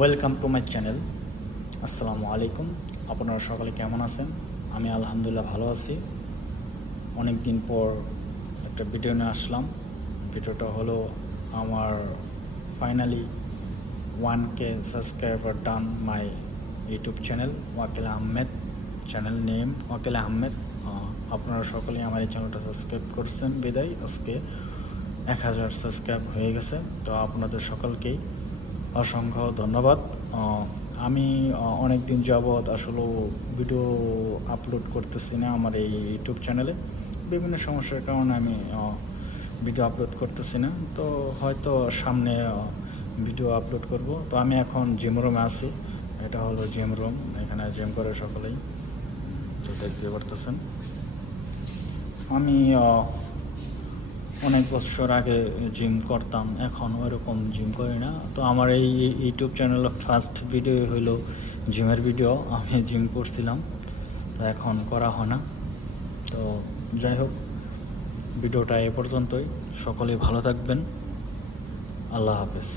Welcome to my channel. আসসালামু আলাইকুম। আপনারা সকলে কেমন আছেন? আমি আলহামদুলিল্লাহ ভালো আছি। অনেক দিন পর একটা ভিডিও নিয়ে আসলাম। ভিডিওটা হলো আমার finally 1K subscriber done my YouTube channel Wakil Ahmed. Channel name Wakil Ahmed. আপনারা সকলেই আমার এই চ্যানেলটা সাবস্ক্রাইব করছেন বিদায় আজকে 1000 সাবস্ক্রাইব হয়ে গেছে। তো আপনাদের সকলকেই অসংখ্য ধন্যবাদ। আমি অনেক দিন যাবৎ আসলে ভিডিও আপলোড করতেছি না আমার এই ইউটিউব চ্যানেলে। বিভিন্ন সমস্যার কারণে আমি ভিডিও আপলোড করতেছি না। তো হয়তো সামনে ভিডিও আপলোড করব। তো আমি এখন জিম রুমে আছি। এটা হলো জিম রুম, এখানে জিম করে সকলেই, তো দেখতে পারতেছেন। আমি অনেক বছর আগে জিম করতাম, এখন ওইরকম জিম করি না। তো আমার এই ইউটিউব চ্যানেলের ফার্স্ট ভিডিও হলো জিমের ভিডিও। আমি জিম করছিলাম, তো এখন করা হয় না। তো যাই হোক, ভিডিওটা এ পর্যন্তই। সকলেই ভালো থাকবেন। আল্লাহ হাফেজ।